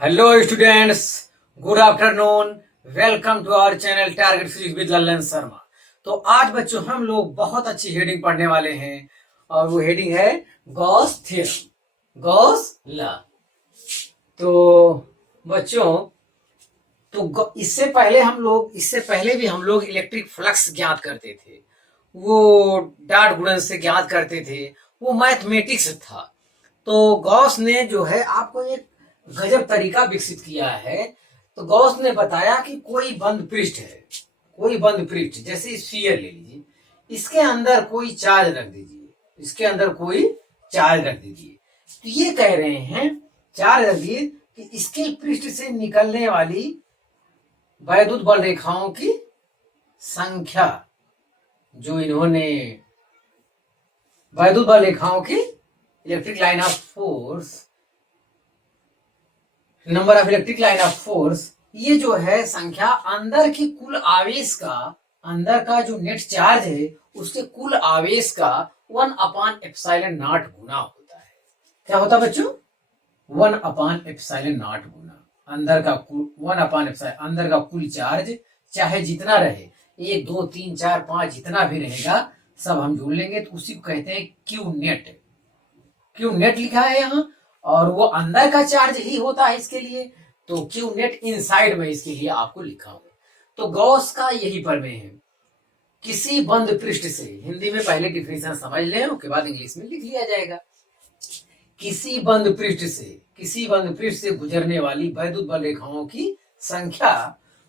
Hello students, good afternoon. Welcome to our channel target physics with Lalan Sharma. तो आज बच्चों हम लोग बहुत अच्छी हेडिंग पढ़ने वाले हैं और वो हेडिंग है गॉस थ्योरम, गॉस लॉ। तो बच्चों, तो इससे पहले भी हम लोग इलेक्ट्रिक फ्लक्स ज्ञात करते थे, वो डाट गुणन से ज्ञात करते थे, वो मैथमेटिक्स था। तो गॉस ने जो है आपको एक गजब तरीका विकसित किया है। तो गॉस ने बताया कि कोई बंद पृष्ठ है, कोई बंद पृष्ठ जैसे स्फीयर ले लीजिए, इसके अंदर कोई चार्ज रख दीजिए, इसके अंदर कोई चार्ज रख दीजिए। तो ये कह रहे हैं, चार्ज रख दिए कि इसके पृष्ठ से निकलने वाली वैद्युत बल रेखाओं की संख्या, जो इन्होंने वैद्युत बल रेखाओं की electric line of force, number of electric line of force, ये जो है संख्या अंदर की कुल आवेश का, अंदर का जो नेट चार्ज है उसके कुल आवेश का 1/ε0 गुना होता है। क्या होता है बच्चों? 1/ε0 गुना अंदर का कुल 1/ε, अंदर का कुल चार्ज चाहे जितना रहे, 1 2 3 4 5 जितना भी रहेगा सब हम जोड़ लेंगे तो उसी को कहते हैं क्यू नेट। क्यू नेट लिखा है यहाँ, और वो अंदर का चार्ज ही होता है इसके लिए, तो क्यू नेट इनसाइड में इसके लिए आपको लिखा हुआ। तो गॉस का यही प्रमेय है, किसी बंद पृष्ठ से, हिंदी में पहले डिफिनेशन समझ लें उसके बाद इंग्लिश में लिख लिया जाएगा। किसी बंद पृष्ठ से गुजरने वाली वैद्युत बल रेखाओं की संख्या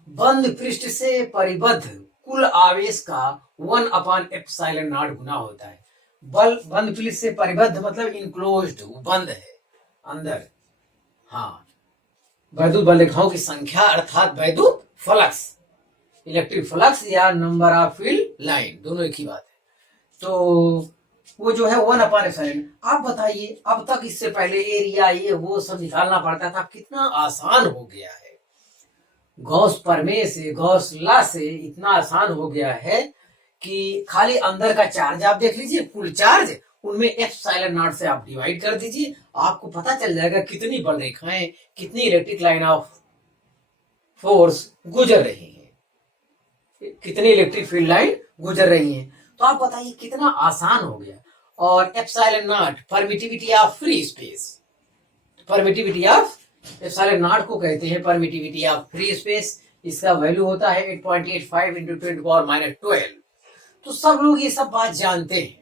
बंद पृष्ठ से परिबद्ध कुल आवेश का 1/ε0 गुना होता है। बंद पृष्ठ से परिबद्ध मतलब इनक्लोज्ड, बंद है अंदर। हाँ, वैद्युत बल रेखाओं की संख्या अर्थात वैद्युत फ्लक्स, इलेक्ट्रिक फ्लक्स या नंबर ऑफ फील्ड लाइन, दोनों एक ही बात है। तो वो जो है 1/ε। आप बताइए, अब तक इससे पहले एरिया ये वो सब निकालना पड़ता था, कितना आसान हो गया है। गॉस प्रमेय से, गॉस लॉ से इतना आसान हो गया है कि खाली अंदर का चार्ज आप देख लीजिए, कुल चार्ज, उनमें ε0 से आप डिवाइड कर दीजिए, आपको पता चल जाएगा कितनी बल रेखाएं, कितनी इलेक्ट्रिक लाइन ऑफ फोर्स गुजर रही हैं, कितनी इलेक्ट्रिक फील्ड लाइन गुजर रही हैं। तो आप बताइए कितना आसान हो गया। और ε0 permittivity of free space, permittivity of ε0 को कहते हैं परमिटिविटी ऑफ फ्री स्पेस। इसका वैल्यू होता है 8.85 × 10⁻12। तो सब लोग ये सब बात जानते हैं।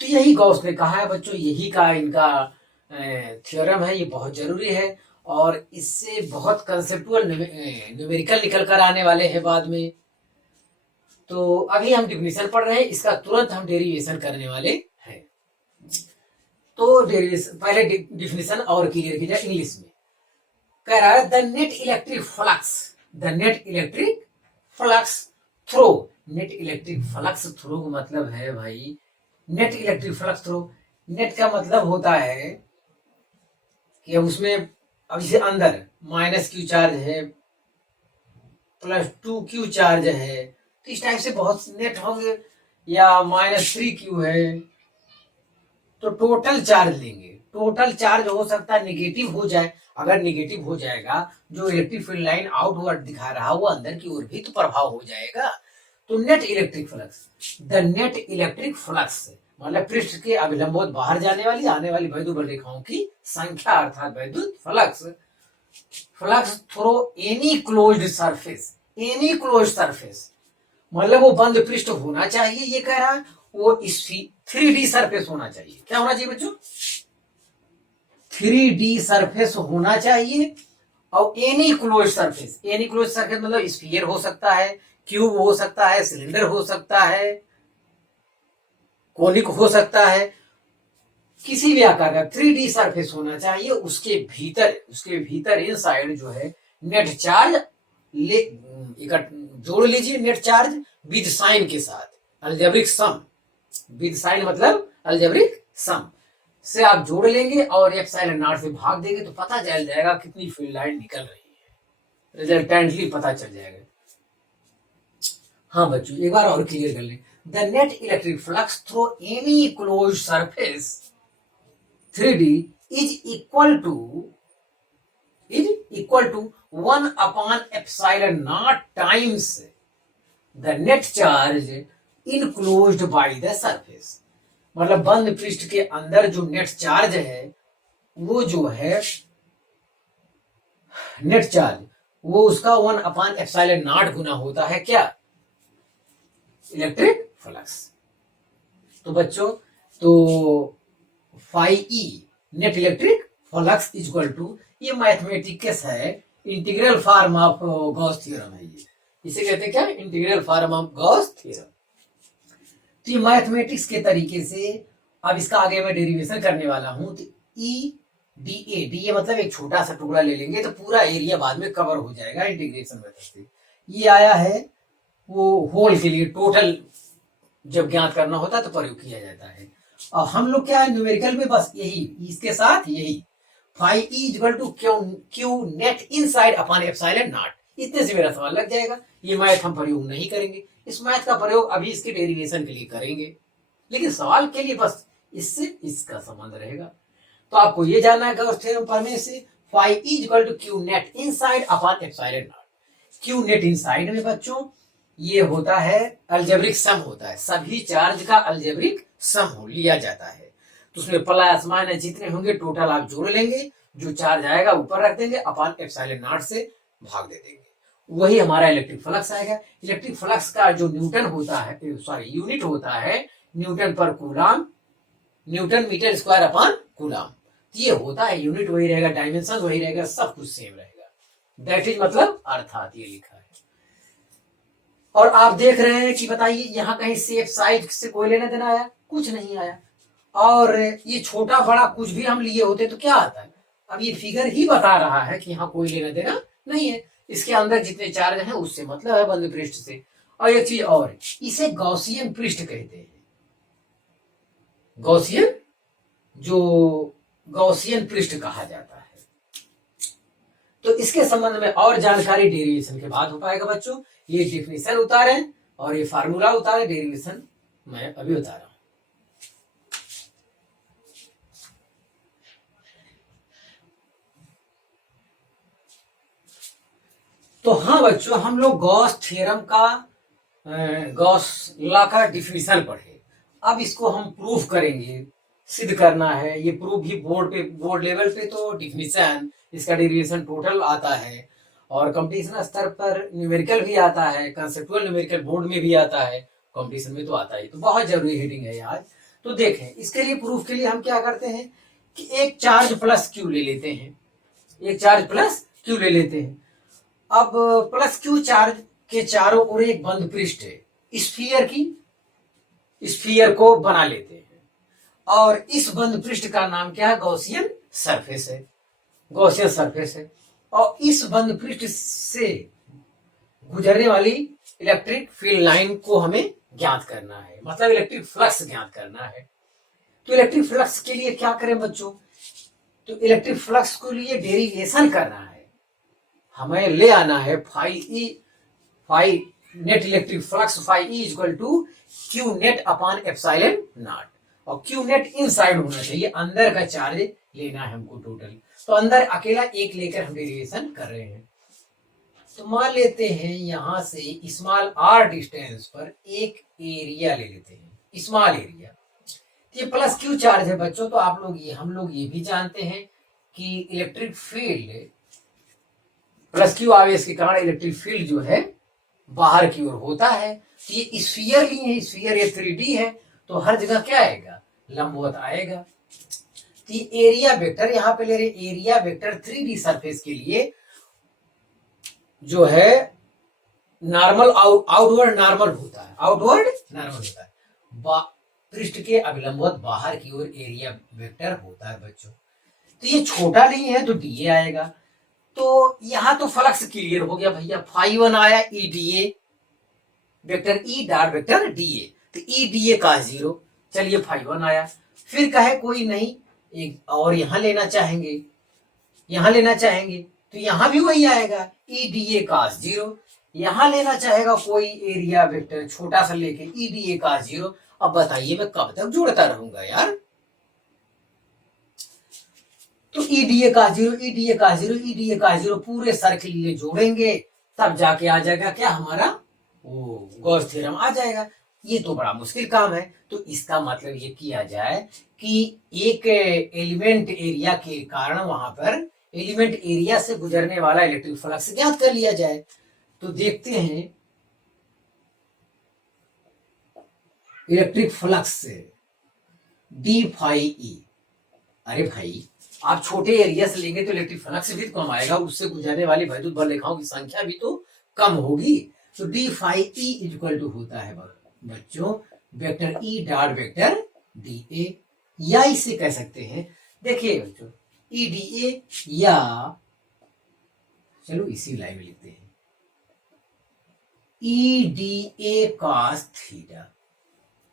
तो यही गॉस ने कहा है बच्चों, यही का इनका थ्योरम है, ये बहुत जरूरी है और इससे बहुत कंसेप्चुअल न्यूमेरिकल निकल कर आने वाले हैं बाद में। तो अभी हम डिफिनेशन पढ़ रहे हैं, इसका तुरंत हम डेरिवेशन करने वाले हैं। तो डेरिवेशन पहले डिफिनेशन और क्लियर किया इंग्लिश में। कह रहा है the net electric flux, the net electric flux throw, net electric flux throw का मतलब है भाई, net electric flux throw, net का मतलब होता है कि उसमें अब जैसे अंदर -q चार्ज है, +2q चार्ज है, तो इस टाइप से बहुत नेट होंगे, या -3q है, तो टोटल चार्ज लेंगे। टोटल चार्ज हो सकता है निगेटिव हो जाए, अगर निगेटिव हो जाएगा जो इलेक्ट्रिक फील्ड लाइन आउटवर्ड दिखा रहा वो अंदर की ओर भी तो प्रभाव हो जाएगा। तो net electric flux, the net electric flux मतलब पृष्ठ के अभिलंबोत बाहर जाने वाली आने वाली वैद्युत बल रेखाओं की संख्या अर्थात वैद्युत flux, flux throw any closed surface, any closed surface मतलब वो बंद पृष्ठ होना चाहिए, ये कह रहा है वो 3D सरफेस होना चाहिए। क्या होना चाहिए बच्चों? 3D सरफेस होना चाहिए। और any close surface, any close surface मतलब स्फीयर हो सकता है, क्यूब हो सकता है, सिलेंडर हो सकता है, कोनिक हो सकता है, किसी भी आकार का 3D सरफेस होना चाहिए। उसके भीतर इनसाइड जो है नेट चार्ज ले जोड़ लीजिए, नेट चार्ज विद साइन के साथ, अलजेब्रिक सम, विद साइन मतलब अलजेब्रिक सम से आप जोड़ लेंगे और ε0 से भाग देंगे तो पता चल जाएगा कितनी फील्ड लाइन निकल रही है, रिजल्टेंटली पता चल जाएगा। हाँ बच्चों, एक बार और क्लियर कर लें, the net electric flux through any close surface 3D is equal to is equal to 1/epsilon0 times the net charge enclosed by the surface. मतलब बंद पृष्ठ के अंदर जो नेट चार्ज है वो जो है नेट चार्ज वो उसका 1/epsilon0 गुना होता है क्या, इलेक्ट्रिक फ्लक्स। तो बच्चों तो phi E net electric flux equal to, ये मैथमेटिक्स है, integral form of Gauss theorem है ये, इसे कहते हैं क्या, integral form of Gauss theorem. तो ये मैथमेटिक्स के तरीके से अब इसका आगे मैं डेरिवेशन करने वाला हूं। तो ई डी ए मतलब एक छोटा सा टुकड़ा ले लेंगे तो पूरा एरिया बाद में कवर हो जाएगा इंटीग्रेशन मेथड से। ये आया है वो होल के लिए, टोटल जब ज्ञात करना होता है तो प्रयोग किया जाता है। और हम लोग क्या है न्यूमेरिकल में बस यही, इसके साथ यही phi E equal to Q net inside upon epsilon naught, इतने से मेरा सवाल लग जाएगा। ये मैथ हम प्रयोग नहीं करेंगे, इस मैथ का प्रयोग अभी इसके डेरिवेशन के लिए करेंगे, लेकिन सवाल के लिए बस इससे इसका संबंध रहेगा। तो आपको ये जानना है गॉस थ्योरम पढ़ने से phi E equal to Q net inside upon epsilon naught. Q net inside में बच्चों ये होता है अलजेब्रिक सम होता है, सभी चार्ज का अलजेब्रिक सम लिया जाता है। तो उसमें प्लस माइनस जितने होंगे टोटल आप जोड़ लेंगे, जो चार्ज आएगा ऊपर रख देंगे, अपॉन एप्सिलॉन नॉट से भाग दे देंगे, वही हमारा इलेक्ट्रिक फ्लक्स आएगा। इलेक्ट्रिक फ्लक्स का जो न्यूटन होता है, सॉरी यूनिट होता है newton per coulomb, newton metre square upon coulomb. ये होता है यूनिट वही रहेगा, डायमेंशन वही रहेगा, सब कुछ सेम रहेगा। दैट इज मतलब अर्थात ये लिखा है। और आप देख रहे हैं कि बताइए यहाँ कहीं शेप साइज से कोई लेना देना आया, कुछ नहीं आया। और ये छोटा बड़ा कुछ भी हम लिए होते तो क्या आता है, अब ये फिगर ही बता रहा है कि यहाँ कोई लेना देना नहीं है, इसके अंदर जितने चार्ज हैं उससे मतलब है बंद पृष्ठ से। और एक चीज और, इसे गॉसियन पृष्ठ कहते हैं, गॉसियन, जो गॉसियन पृष्ठ कहा जाता है। तो इसके संबंध में और जानकारी डेरिवेशन के बाद हो पाएगा बच्चों। ये डेफिनेशन उतारे और ये फार्मूला उतारे, डेरिवेशन मैं अभी उतारा हूं। तो हाँ बच्चों, हम लोग गॉस थ्योरम का, गॉस लॉ का डिफिनेशन पढ़े। अब इसको हम प्रूफ करेंगे, सिद्ध करना है। ये प्रूफ भी बोर्ड लेवल पे तो डिफिनेशन, इसका डेरिवेशन टोटल आता है, और कंपटीशन स्तर पर न्यूमेरिकल भी आता है, कंसेप्चुअल न्यूमेरिकल बोर्ड में भी आता है, कंपटीशन में तो आता है। तो बहुत जरूरी हेडिंग है आज। तो देखें, इसके लिए प्रूफ के लिए हम क्या करते हैं कि एक चार्ज प्लस क्यू ले लेते हैं, एक चार्ज प्लस क्यू ले लेते हैं। अब प्लस क्यू चार्ज के चारों ओर एक बंद पृष्ठ है, स्फीयर को बना लेते हैं, और इस बंद पृष्ठ का नाम क्या है, गॉसियन सरफेस है, गॉसियन सरफेस है। और इस बंद पृष्ठ से गुजरने वाली इलेक्ट्रिक फील्ड लाइन को हमें ज्ञात करना है, मतलब इलेक्ट्रिक फ्लक्स ज्ञात करना है। तो इलेक्ट्रिक फ्लक्स के लिए क्या करें बच्चों, तो इलेक्ट्रिक फ्लक्स के लिए डेरिवेशन करना है, हमें ले आना है phi net electric flux phi E equal to Q net upon epsilon naught. और क्यू नेट इनसाइड होना चाहिए, अंदर का चार्ज लेना है हमको टोटल। तो अंदर अकेला एक लेकर हम डेरिवेशन कर रहे हैं। तो मान लेते हैं यहां से स्मॉल आर डिस्टेंस पर एक एरिया ले लेते हैं, स्मॉल एरिया। ये प्लस क्यू चार्ज है बच्चों। तो हम लोग ये भी जानते हैं कि इलेक्ट्रिक फील्ड प्लस क्यू आवेश के कारण इलेक्ट्रिक फील्ड जो है बाहर की ओर होता है। तो ये स्फीयर लिए है, स्फीयर ये 3D है, तो हर जगह क्या आएगा, लंबवत आएगा। तो एरिया वेक्टर यहाँ पे ले रहे, एरिया वेक्टर 3D सरफेस के लिए जो है नॉर्मल आउटवर्ड नॉर्मल होता है, आउटवर्ड नॉर्मल होता है, पृष्ठ के अभिलंबवत बाहर की ओर एरिया वेक्टर होता है बच्चों। तो ये छोटा नहीं है तो डीए आएगा। तो यहां तो फ्लक्स क्लियर हो गया भैया, फाई 1 आया E dA vector, E dot vector dA, तो ई डीए का 0। चलिए फाई 1 आया, फिर कहे कोई नहीं एक और यहां लेना चाहेंगे, यहां लेना चाहेंगे तो यहां भी वही आएगा, ई डीए का 0। यहां लेना चाहेगा कोई एरिया वेक्टर छोटा सा लेके, ई डीए का 0। अब बताइए मैं कब तक जोड़ता रहूंगा यार। तो ईडीए का जीरो, ईडीए का जीरो, ईडीए का जीरो पूरे सर्किल ये जोड़ेंगे, तब जाके आ जाएगा क्या हमारा, वो गॉस थ्योरम आ जाएगा। ये तो बड़ा मुश्किल काम है। तो इसका मतलब ये किया जाए कि एक एलिमेंट एरिया के कारण वहां पर एलिमेंट एरिया से गुजरने वाला इलेक्ट्रिक फ्लक्स ज्ञात कर लिया जाए। तो देखते हैं electric flux D phi E. अरे भाई, आप छोटे एरिया से लेंगे तो इलेक्ट्रिक फ्लक्स भी कम आएगा, उससे गुजरने वाली वैद्युत बल रेखाओं की संख्या भी तो कम होगी। तो D phi E equal to होता है बच्चों vector E dot vector D A, या इसे कह सकते हैं, देखिए बच्चों, ई डी ए, या चलो इसी लाइन में लिखते हैं E D A cos theta,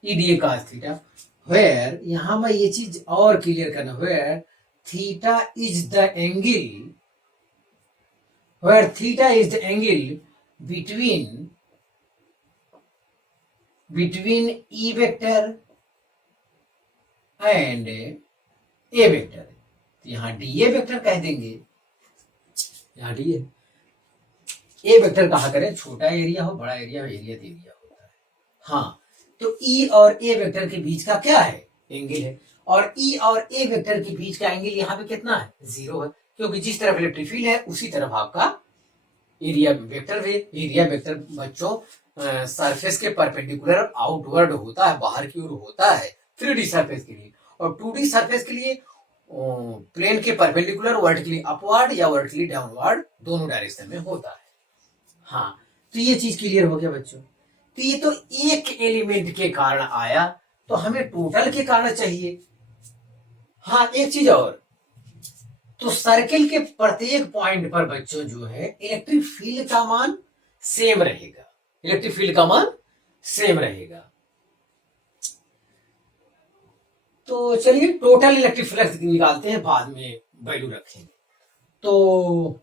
E D A cos theta, where, यहां मैं ये चीज और क्लियर करना, where theta is the angle, where theta is the angle between E vector and A vector. तो यहां डी ए वेक्टर कह देंगे, यहां डी ए वेक्टर कहा करें, छोटा एरिया हो बड़ा एरिया हो, एरिया तो एरिया होता है। हाँ, तो ई और ए वेक्टर के बीच का क्या है, एंगल है, और ई और ए वेक्टर के बीच का एंगल यहाँ पे कितना है, 0 है, क्योंकि जिस तरफ इलेक्ट्रिक फील्ड है उसी तरफ आपका एरिया वेक्टर है। एरिया वेक्टर बच्चों सरफेस के परपेंडिकुलर आउटवर्ड होता है, बाहर की ओर होता है 3D सरफेस के लिए, और 2D सरफेस के लिए प्लेन के परपेंडिकुलर वर्टिकली अपवर्ड या वर्टिकली डाउनवर्ड दोनों डायरेक्शन में होता है। हाँ, तो ये चीज क्लियर हो गया बच्चों। तो ये तो एक एलिमेंट के कारण आया, तो हमें टोटल के कारण चाहिए। हाँ, एक चीज और, तो सर्किल के प्रत्येक पॉइंट पर बच्चों जो है इलेक्ट्रिक फील्ड का मान सेम रहेगा, इलेक्ट्रिक फील्ड का मान सेम रहेगा। तो चलिए टोटल इलेक्ट्रिक फ्लक्स निकालते हैं, बाद में वैल्यू रखेंगे। तो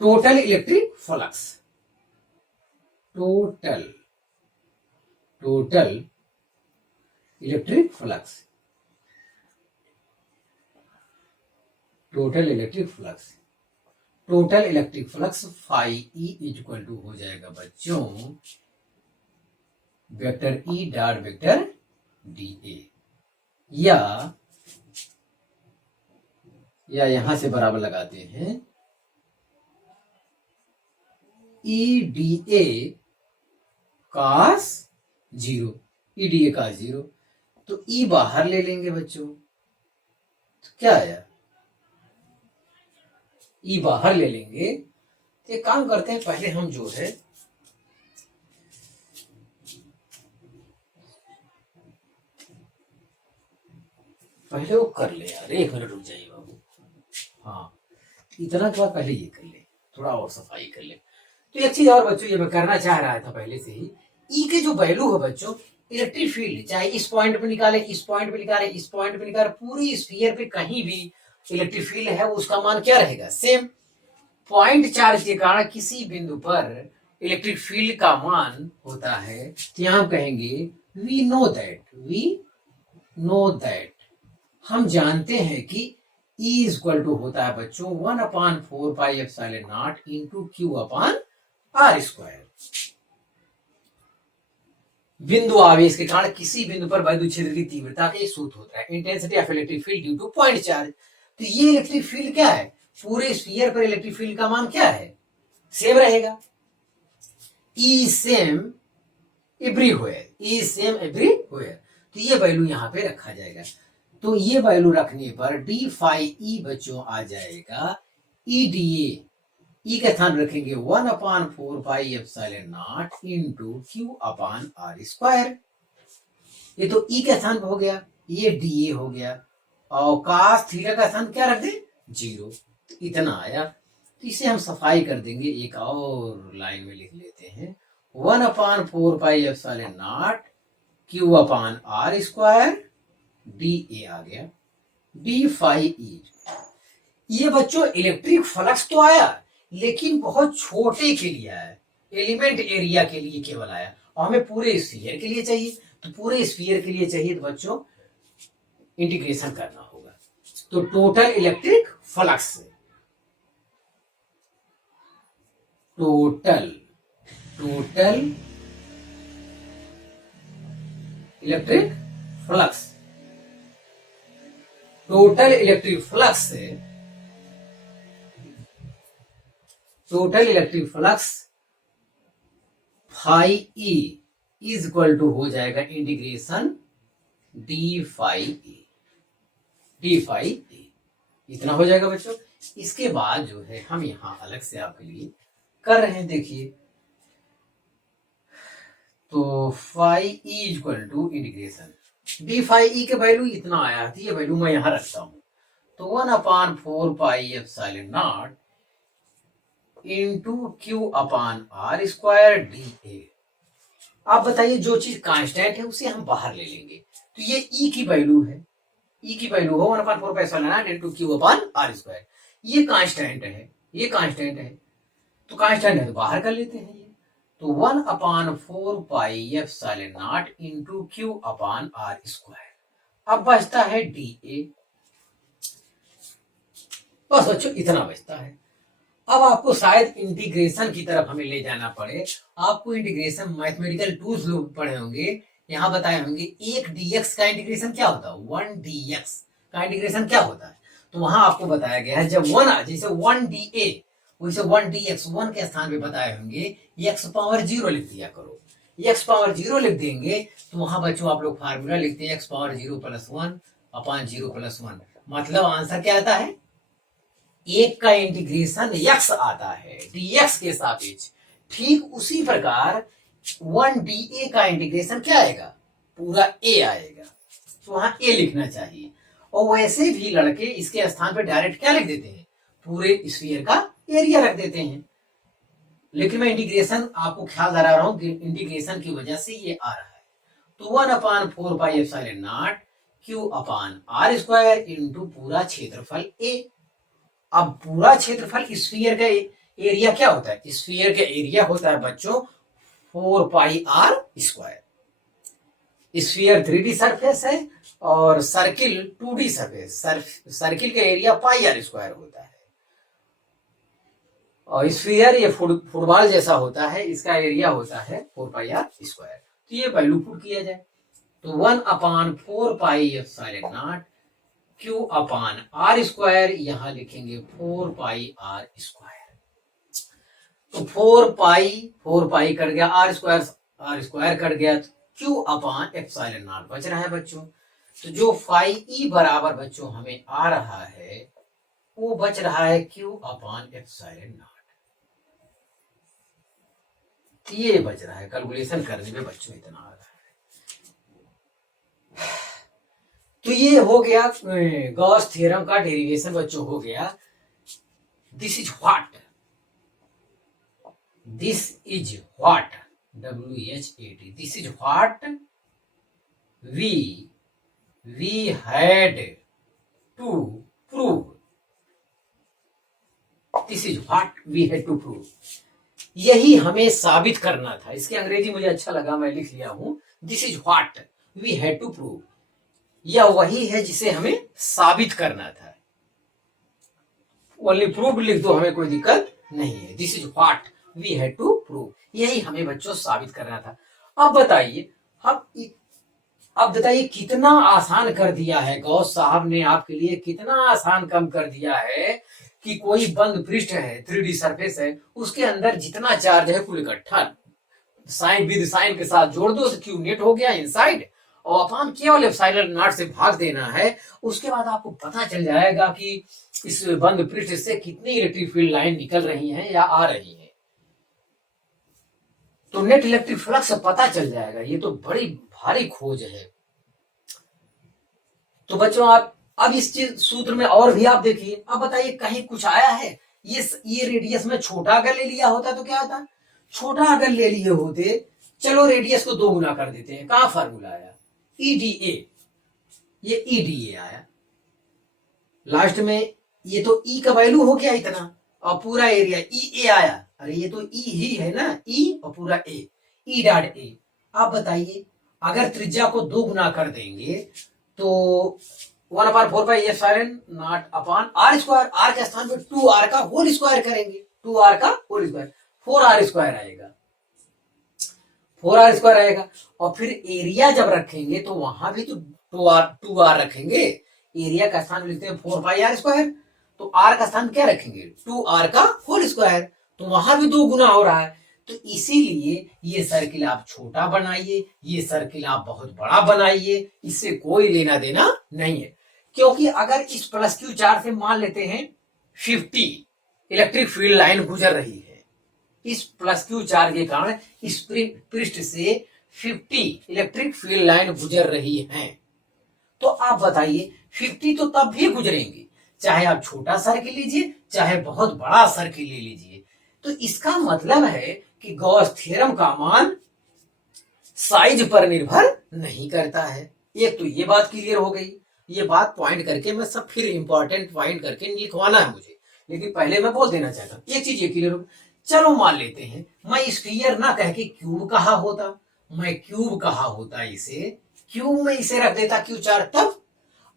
total electric flux, total electric flux, total electric flux phi E equal to हो जाएगा बच्चों vector E dot vector D A, या यहां से बराबर लगाते हैं E D A cos 0, E D A cos 0, तो ई बाहर ले लेंगे बच्चों, तो क्या आया, ई बाहर ले लेंगे। तो एक काम करते हैं, पहले हम जो है पहले वो कर ले यार, 1 मिनट रुक जाइए बाबू। हाँ, इतना के बाद पहले ये कर ले, थोड़ा और सफाई कर ले। तो एक चीज और बच्चों, ये मैं करना चाह रहा था पहले से ही, ई के जो वैल्यू है बच्चों, इलेक्ट्रिक फील्ड चाहे इस पॉइंट पे निकाले, इस पॉइंट पे निकाले, इस पॉइंट पे निकाले, पूरी स्फीयर पे कहीं भी इलेक्ट्रिक फील्ड है उसका मान क्या रहेगा, सेम। पॉइंट चार्ज के कारण किसी बिंदु पर इलेक्ट्रिक फील्ड का मान होता है, तो यहां कहेंगे वी नो दैट, हम जानते हैं कि E इक्वल टू होता है बच्चों 1/4 pi epsilon naught into Q upon R square. बिंदु आवेश के कारण किसी बिंदु पर वैद्युत क्षेत्र की तीव्रता का सूत्र होता है intensity of electric field due two point charge. तो ये इलेक्ट्रिक फील्ड क्या है, पूरे स्फीयर पर इलेक्ट्रिक फील्ड का मान क्या है, सेम रहेगा, ई सेम एवरीवेयर। तो ये वैल्यू यहां पे रखा जाएगा। तो ये वैल्यू रखने पर डी फाई ई बच्चों आ जाएगा ई डी ए का स्थान रखेंगे 1/4 pi epsilon naught into Q upon R square. ये तो ई का स्थान हो गया, ये डी ए हो गया, और cos थीटा का स्थान क्या रख दे, 0, इतना आया। तो इसे हम सफाई कर देंगे, एक और लाइन में लिख लेते हैं 1/4 pi epsilon naught Q upon R square, D A आ गया, डी फाई ई। ये बच्चों इलेक्ट्रिक फ्लक्स तो आया, लेकिन बहुत छोटे के लिए आया, एलिमेंट एरिया के लिए केवल आया, और हमें पूरे स्फीयर के लिए चाहिए। तो पूरे स्फीयर के लिए चाहिए तो बच्चों इंटीग्रेशन करना होगा। तो total electric flux, total electric flux, total electric flux से total electric flux phi E is equal to हो जाएगा इंटीग्रेशन डी फाई ए, इतना हो जाएगा बच्चों। इसके बाद जो है हम यहां अलग से आपके लिए कर रहे हैं, देखिए तो phi E equal to integration D phi E के वैल्यू इतना आया थी, ये वैल्यू मैं यहां रखता हूं, तो 1/4 pi epsilon naught into Q upon R square D A. आप बताइए, जो चीज कांस्टेंट है उसे हम बाहर ले लेंगे, तो ये ई की वैल्यू है, ई की वैल्यू हो 1/4 pi epsilon naught into Q upon R square, ये कांस्टेंट है, ये कांस्टेंट है, तो कांस्टेंट है तो बाहर कर लेते हैं, ये तो 1/4 pi epsilon naught into Q upon R square. अब बचता है डी ए, बस बच्चों इतना बचता है। अब आपको शायद इंटीग्रेशन की तरफ हमें ले जाना पड़े, आपको इंटीग्रेशन मैथमेटिकल टूल्स लोग पढ़े होंगे, यहां बताए होंगे एक dx का इंटीग्रेशन क्या होता है, 1 dx का इंटीग्रेशन क्या होता है, तो वहां आपको बताया गया है जब 1 जैसे 1 dA वैसे 1 dx, 1 के स्थान पे बताए होंगे x⁻0 लिख दिया करो, x⁻0 लिख देंगे तो वहां बच्चों आप लोग फार्मूला लिखते हैं x⁻0 + 1/0 + 1, मतलब आंसर क्या आता है, एक का इंटीग्रेशन x आता है dx के सापेक्ष, ठीक उसी प्रकार 1 dA का इंटीग्रेशन क्या आएगा, पूरा a आएगा, तो वहां a लिखना चाहिए। और वैसे भी लड़के इसके स्थान पे डायरेक्ट क्या लिख देते हैं, पूरे स्फीयर का एरिया रख देते हैं, लेकिन मैं इंटीग्रेशन आपको ख्याल दिला रहा हूं कि इंटीग्रेशन की वजह से ये आ रहा है, तो 1/4 pi epsilon naught Q upon R square into पूरा क्षेत्रफल a। अब पूरा क्षेत्रफल स्फीयर का एरिया क्या होता है, स्फीयर का एरिया होता है बच्चों 4 pi R square. Sphere 3D surface है और सर्किल 2D सरफेस, सर्किल का एरिया पाई आर स्क्वायर होता है, और स्फीयर ये फुटबॉल जैसा होता है, इसका एरिया होता है 4 पाई आर स्क्वायर। तो ये वैल्यू पुट किया जाए तो 1/4 pi epsilon naught Q upon R square, यहां लिखेंगे 4 पाई आर स्क्वायर, तो 4 पाई कट गया, आर स्क्वायर कट गया, तो क्यू अपान एप्सिलॉन नॉट बच रहा है बच्चों। तो जो फाई ई बराबर बच्चों हमें आ रहा है वो बच रहा है क्यू अपान एप्सिलॉन नॉट, ये बच रहा है, कैलकुलेशन करने में बच्चों इतना आ रहा है। तो ये हो गया गॉस थ्योरम का डेरिवेशन बच्चों हो गया। This is what WHAT, this is what we had to prove, this is what we had to prove, यही हमें साबित करना था। इसकी अंग्रेजी मुझे अच्छा लगा, मैं लिख लिया हूं, this is what we had to prove, यह वही है जिसे हमें साबित करना था। ओनली प्रूव लिख दो, हमें कोई दिक्कत नहीं है, this is what we had to prove, यही हमें बच्चों साबित करना था। अब बताइए, अब बताइए कितना आसान कर दिया है गौस साहब ने आपके लिए, कितना आसान कम कर दिया है कि कोई बंद पृष्ठ है 3D सरफेस है, उसके अंदर जितना चार्ज है कुल इकट्ठा साइन विद साइन के साथ जोड़ दो, तो क्यू नेट हो गया इनसाइड, और अपान केवल एप्सिलॉन नॉट से भाग देना है। उसके बाद आपको पता चल जाएगा कि इस बंद पृष्ठ से कितनी इलेक्ट्रिक फील्ड लाइन निकल रही हैं या आ रही हैं, तो नेट इलेक्ट्रिक फ्लक्स पता चल जाएगा। ये तो बड़ी भारी खोज है। तो बच्चों आप अब इस चीज सूत्र में और भी आप देखिए, अब बताइए कहीं कुछ आया है, ये रेडियस में छोटा अगर ले लिया होता तो क्या होता, छोटा अगर ले लिए होते, चलो रेडियस को 2 गुना कर देते हैं, कहां फार्मूला आया, EDA, ये EDA आया लास्ट में, ये तो E का वैल्यू हो गया इतना, और पूरा एरिया EA आया, अरे ये तो E ही है ना, E और पूरा A, E.A। आप बताइए अगर त्रिज्या को 2 गुना कर देंगे तो 1/4πε0 अपॉन आर स्क्वायर, आर के स्थान पे 2r का होल स्क्वायर करेंगे, 2r का होल स्क्वायर 4r स्क्वायर आएगा, 4r स्क्वायर आएगा। और फिर एरिया जब रखेंगे तो वहां भी तो 2r रखेंगे, एरिया का स्थान लिखते हैं 4πr स्क्वायर, तो r का स्थान क्या रखेंगे 2r का होल स्क्वायर, तो वहां भी 2 गुना हो रहा है। तो इसीलिए ये सर्किल आप छोटा बनाइए, ये सर्किल आप बहुत बड़ा बनाइए, इससे कोई लेना देना नहीं है। क्योंकि अगर इस प्लस क्यू चार्ज से मान लेते हैं 50 इलेक्ट्रिक फील्ड लाइन गुजर रही है, इस प्लस क्यू चार्ज के कारण इस पृष्ठ से 50 इलेक्ट्रिक फील्ड लाइन गुजर रही हैं, तो आप बताइए 50 तो तब भी गुजरेंगे, चाहे आप छोटा सर्किल लीजिए चाहे बहुत बड़ा सर्किल ले लीजिए। तो इसका मतलब है कि गॉस थ्योरम का मान साइज पर निर्भर नहीं करता है। एक तो ये बात क्लियर हो गई, ये बात पॉइंट करके मैं सब फिर इंपॉर्टेंट पॉइंट करके लिखवाना है मुझे, लेकिन पहले मैं बोल देना चाहता हूं एक चीज ये क्लियर हो। चलो मान लेते हैं मैं स्फीयर ना कह के क्यूब कहा होता, मैं क्यूब कहा होता, इसे क्यूब में इसे रख देता क्यू चार्ज। तब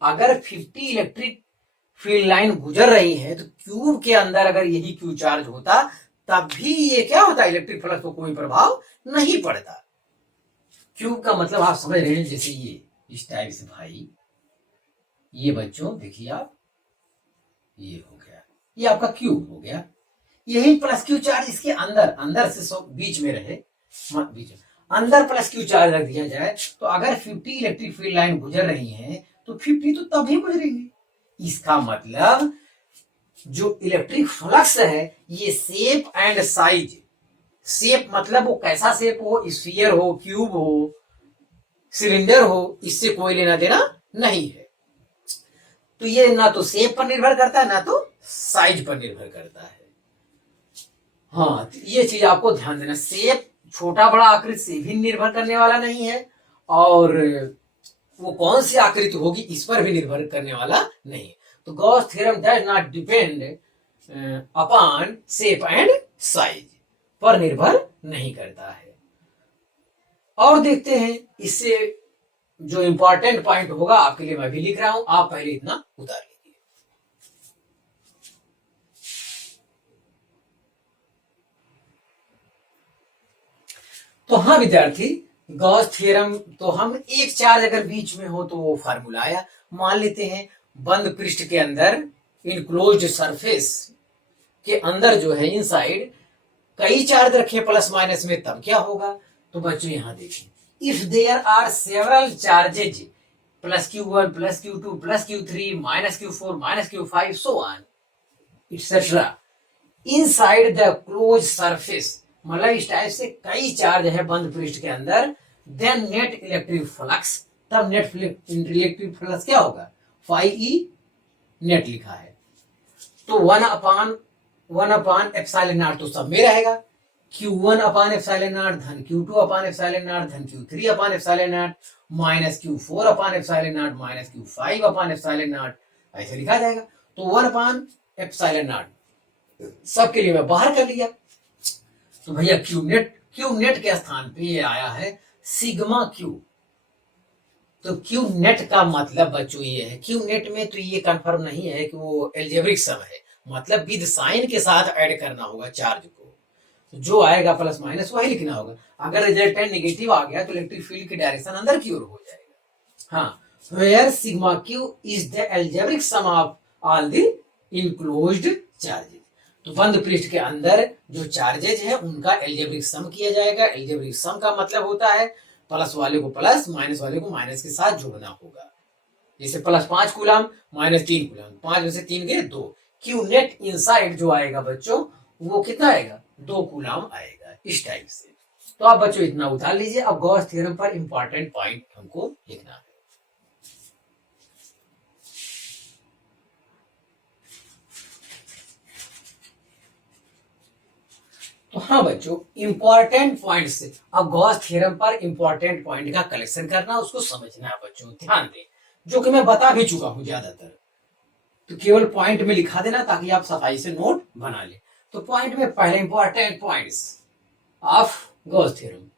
अगर 50 इलेक्ट्रिक फील्ड लाइन गुजर रही है तो क्यूब के अंदर अगर यही क्यू चार्ज होता तब भी ये क्या होता, इलेक्ट्रिक फ्लक्स को कोई प्रभाव नहीं पड़ता। क्यूब का मतलब आप समझ रहे हैं, जैसे ये इस टाइप से भाई, ये बच्चों देखिए आप, ये हो गया, ये आपका क्यूब हो गया, यही प्लस क्यू चार्ज इसके अंदर, अंदर से बीच में रहे, बीच में अंदर प्लस क्यू चार्ज रख दिया जाए, तो अगर 50 इलेक्ट्रिक फील्ड लाइन गुजर रही है तो 50 तो तभी गुजरेंगे। इसका मतलब जो इलेक्ट्रिक फ्लक्स है ये शेप एंड साइज, शेप मतलब वो कैसा शेप हो, स्फीयर हो, क्यूब हो, सिलेंडर हो, इससे कोई लेना देना नहीं है। तो ये ना तो शेप पर निर्भर करता है ना तो साइज पर निर्भर करता है। हाँ, तो ये चीज आपको ध्यान देना, शेप छोटा बड़ा आकृति से भी निर्भर करने वाला नहीं है, और वो कौन सी आकृति होगी इस पर भी निर्भर करने वाला नहीं है। तो Gauss theorem does not depend upon shape and size, पर निर्भर नहीं करता है। और देखते हैं इससे जो इंपॉर्टेंट पॉइंट होगा आपके लिए मैं भी लिख रहा हूं, आप पहले इतना उतार लीजिए। तो हाँ विद्यार्थी, गॉस थ्योरम तो हम एक चार्ज अगर बीच में हो तो वो फार्मूला आया, मान लेते हैं बंद पृष्ठ के अंदर इनक्लोज्ड सरफेस के अंदर जो है इनसाइड कई चार्ज रखे प्लस माइनस में, तब क्या होगा। तो बच्चों यहां देखें, if there are several charges plus Q1 plus Q2 plus Q3 minus Q4 minus Q5 so on etcetera inside the close surface, मतलब इस टाइप से कई चार्ज है बंद पृष्ठ के अंदर, देन नेट इलेक्ट्रिक फ्लक्स, तब नेट इलेक्ट्रिक फ्लक्स क्या होगा, phi नेट लिखा है, तो 1/1 एप्सिलॉन नॉट तो सब में रहेगा, Q1 अपान एप्सिलॉन नॉट धन Q2 अपान एप्सिलॉन नॉट धन Q3 upon epsilon not minus Q4 upon epsilon not minus Q5 upon epsilon not, ऐसे लिखा जाएगा। तो 1 अपान एप्सिलॉन नॉट सबके लिए मैं बाहर कर लिया, तो भैया क्यू नेट के स्थान पे ये आया है सिग्मा क्यू। तो क्यू नेट का मतलब बच्चों ये है, क्यू नेट में तो ये कंफर्म नहीं है कि वो एल्जेब्रिक सम है, मतलब विद साइन के साथ ऐड करना होगा चार्ज को, तो जो आएगा प्लस माइनस वही लिखना होगा। अगर रिजल्टेंट नेगेटिव आ गया तो इलेक्ट्रिक फील्ड की डायरेक्शन अंदर की ओर हो जाएगा। हाँ, where sigma Q is the algebraic sum of all the enclosed charges, तो बंद पृष्ठ के अंदर जो चार्जेज है उनका एल्जेब्रिक सम किया जाएगा। एल्जेब्रिक सम का मतलब होता है प्लस वाले को प्लस माइनस वाले को माइनस के साथ जोड़ना होगा, जैसे प्लस 5 कूलम माइनस 3 कूलम, 5 में से 3 गए 2, क्यू नेट इनसाइड जो आएगा बच्चों वो कितना आएगा, 2 कूलम आएगा, इस टाइप से। तो आप बच्चों इतना उतार लीजिए। अब गॉस थ्योरम पर इंपॉर्टेंट पॉइंट हमको लिखना है। तो हाँ बच्चों, इंपॉर्टेंट पॉइंट्स, अब गॉस थ्योरम पर इंपॉर्टेंट पॉइंट का कलेक्शन करना, उसको समझना है बच्चों, ध्यान दें, जो कि मैं बता भी चुका हूं ज्यादातर, तो केवल पॉइंट में लिखा देना ताकि आप सफाई से नोट बना ले। तो पॉइंट में पहले important points of Gauss theorem,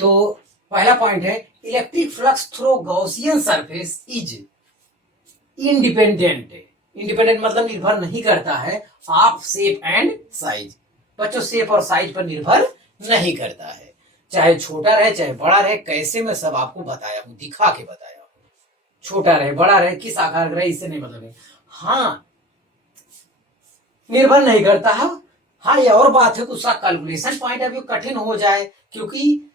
तो पहला पॉइंट है electric flux through Gaussian surface is independent, independent मतलब निर्भर नहीं करता है ऑफ शेप एंड साइज। बच्चों शेप और साइज पर निर्भर नहीं करता है, चाहे छोटा रहे चाहे बड़ा रहे, कैसे मैं सब आपको बताया हूं, दिखा के बताया हूं। छोटा रहे बड़ा रहे किस आकार का रहे इससे नहीं मतलब है। हाँ निर्भर नहीं करता है। हाँ ये और बात है कि उसका कैलकुलेशन पॉइंट ऑफ व्यू कठिन हो जाए, क्योंकि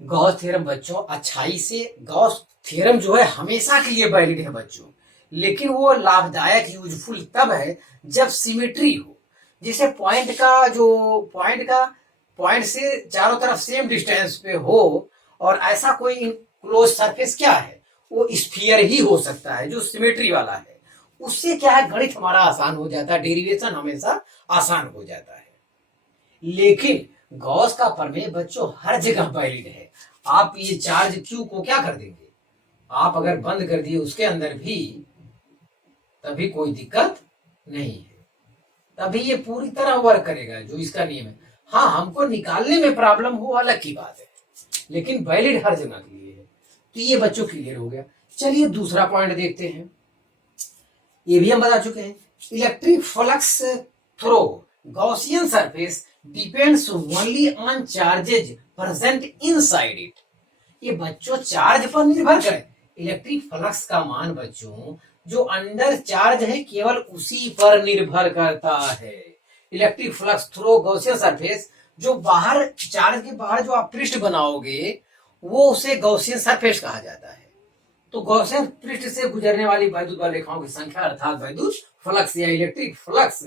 गॉस थ्योरम बच्चों अच्छाई से, गॉस थ्योरम जो है हमेशा के लिए वैलिड है बच्चों, लेकिन वो लाभदायक यूजफुल तब है जब सिमेट्री हो। जैसे पॉइंट से चारों तरफ सेम डिस्टेंस पे हो, और ऐसा कोई क्लोज सरफेस क्या है, वो स्फीयर ही हो सकता है जो सिमेट्री वाला है। उससे क्या है गणित हमारा आसान हो जाता है, डेरिवेशन हमेशा आसान हो जाता है। लेकिन गॉस का प्रमेय बच्चों हर जगह वैलिड है। आप ये चार्ज क्यू को क्या कर देंगे, आप अगर बंद कर दिए उसके अंदर भी तभी कोई दिक्कत नहीं है, तभी ये पूरी तरह वर्क करेगा जो इसका नियम है। हाँ हमको निकालने में प्रॉब्लम हो अलग की बात है, लेकिन वैलिड हर जगह के लिए है। तो ये बच्चों क्लियर हो गया। चलिए दूसरा पॉइंट देखते हैं, ये भी हम बता चुके हैं। Electric flux throw Gaussian surface depends only on charges present inside it. ये बच्चों चार्ज पर निर्भर करे, इलेक्ट्रिक फ्लक्स का मान बच्चों जो अंदर चार्ज है केवल उसी पर निर्भर करता है। Electric flux throw Gaussian surface, जो बाहर चार्ज के बाहर जो आप पृष्ठ बनाओगे वो उसे गॉसियन सरफेस कहा जाता है। तो गॉसियन पृष्ठ से गुजरने वाली वैद्युत रेखाओं की संख्या अर्थात वैद्युत फ्लक्स या इलेक्ट्रिक फ्लक्स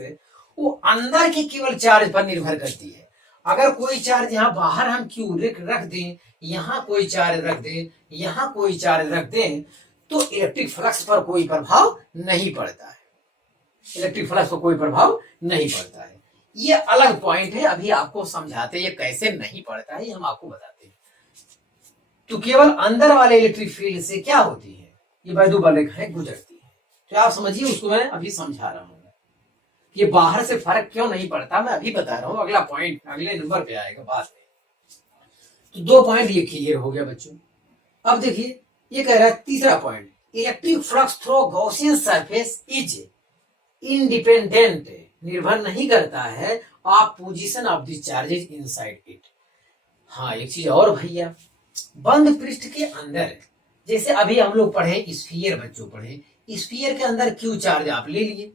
वो अंदर के केवल चार्ज पर निर्भर करती है। अगर कोई चार्ज यहाँ बाहर हम क्यू रख दें, यहाँ कोई चार्ज रख दें, यहाँ कोई चार्ज रख दें, तो इलेक्ट्रिक फ्लक्स पर कोई प्रभाव नहीं पड़ता है, इलेक्ट्रिक फ्लक्स पर कोई प्रभाव नहीं पड़ता है। ये अलग पॉइंट है, अभी आपको समझाते हैं ये कैसे नहीं पड़ता है, ये हम आपको बताते हैं। तो केवल अंदर वाले इलेक्ट्रिक फील्ड से क्या होती है, ये वैद्युत रेखाएं गुजरती है। तो आप समझिए उसको मैं अभी समझा रहा हूं। ये बाहर से फर्क क्यों नहीं पड़ता मैं अभी बता रहा हूं, अगला पॉइंट अगले नंबर पे आएगा बाद में। तो दो पॉइंट ये क्लियर हो गया बच्चों। अब देखिए ये कह रहा है तीसरा point, electric flux through Gaussian surface is independent, निर्भर नहीं करता है of position of the charges inside it. हाँ एक चीज और भैया, बंद पृष्ठ के अंदर, जैसे अभी हम लोग पढ़े स्फीयर, बच्चों पढ़े स्फीयर के अंदर क्यू चार्ज आप ले लिए।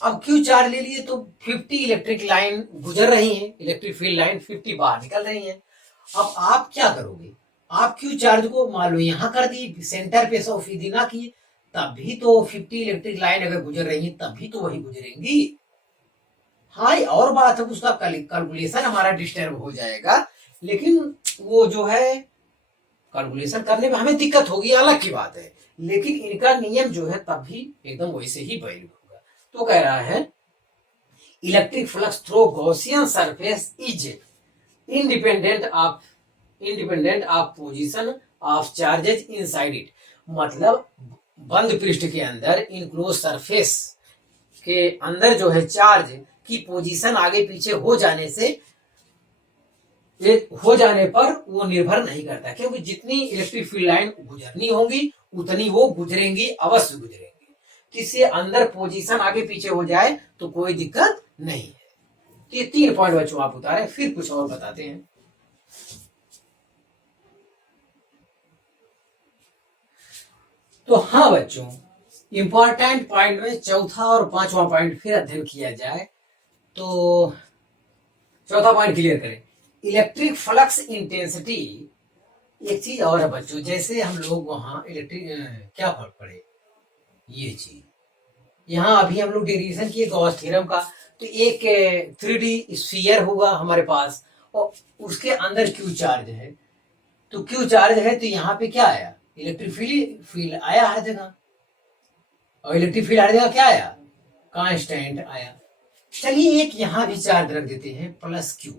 अब क्यू चार्ज ले लिए तो 50 इलेक्ट्रिक लाइन गुजर रही है, इलेक्ट्रिक फील्ड लाइन 50 बाहर निकल रही है। अब आप क्या करोगे, आप क्यू चार्ज को मान लो यहाँ कर दी, सेंटर पे 100 फीसदी ना किए, तब भी तो 50 इलेक्ट्रिक लाइन अगर गुजर रही है तब भी तो वही गुजरेंगी। हाँ और बात है उसका कैलकुलेशन हमारा डिस्टर्ब हो जाएगा, लेकिन वो जो है कैलकुलेशन करने में हमें दिक्कत होगी अलग की बात है, लेकिन इनका नियम जो है तब भी एकदम वैसे ही वैलिड होगा। तो कह रहा है electric flux through Gaussian surface is independent of position of charges inside it. मतलब बंद पृष्ठ के अंदर इनक्लोज सरफेस के अंदर जो है चार्ज की पोजीशन आगे पीछे हो जाने पर वो निर्भर नहीं करता, क्योंकि जितनी इलेक्ट्रिक फील्ड लाइन गुजरनी होंगी उतनी वो गुजरेंगी, अवश्य गुजरेंगी। किसी अंदर पोजीशन आगे पीछे हो जाए तो कोई दिक्कत नहीं है। तो ये 3 पॉइंट बच्चों आप उतारे, फिर कुछ और बताते हैं। तो हाँ बच्चों इंपॉर्टेंट पॉइंट में चौथा और 5वां पॉइंट फिर अध्ययन किया जाए। तो चौथा पॉइंट क्लियर करें, इलेक्ट्रिक फ्लक्स इंटेंसिटी। एक चीज और है बच्चों, जैसे हम लोग वहां इलेक्ट्रिक क्या फर्क पड़े, ये चीज यहाँ अभी हम लोग डेरिवेशन किए गॉस थ्योरम का, तो एक 3D स्फीयर हुआ हमारे पास और उसके अंदर क्यू चार्ज है। तो क्यू चार्ज है तो यहाँ पे क्या आया, इलेक्ट्रिक फील्ड आया हर जगह, और इलेक्ट्रिक फील्ड हर जगह क्या आया, कांस्टेंट आया। चलिए एक यहाँ भी चार्ज रख देते हैं प्लस क्यू,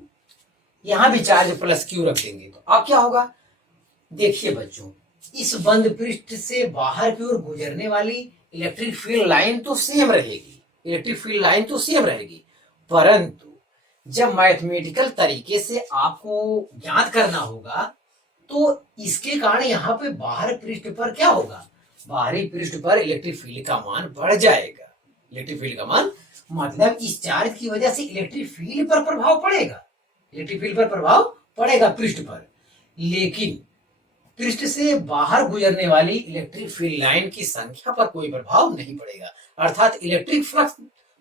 यहाँ भी चार्ज प्लस क्यू रख देंगे तो अब क्या होगा। देखिए बच्चों इस बंद पृष्ठ से बाहर की ओर गुजरने वाली इलेक्ट्रिक फील्ड लाइन तो सेम रहेगी, इलेक्ट्रिक फील्ड लाइन तो सेम रहेगी, परंतु जब मैथमेटिकल तरीके से आपको ज्ञात करना होगा तो इसके कारण यहाँ पे बाहर पृष्ठ पर क्या होगा, बाहरी पृष्ठ पर इलेक्ट्रिक फील्ड का मान बढ़ जाएगा। इलेक्ट्रिक फील्ड का मान मतलब इस चार्ज की वजह से इलेक्ट्रिक फील्ड पर प्रभाव पड़ेगा, इलेक्ट्रिक फील्ड पर प्रभाव पड़ेगा पृष्ठ पर, लेकिन पृष्ठ से बाहर गुजरने वाली इलेक्ट्रिक फील्ड लाइन की संख्या पर कोई प्रभाव नहीं पड़ेगा। अर्थात इलेक्ट्रिक फ्लक्स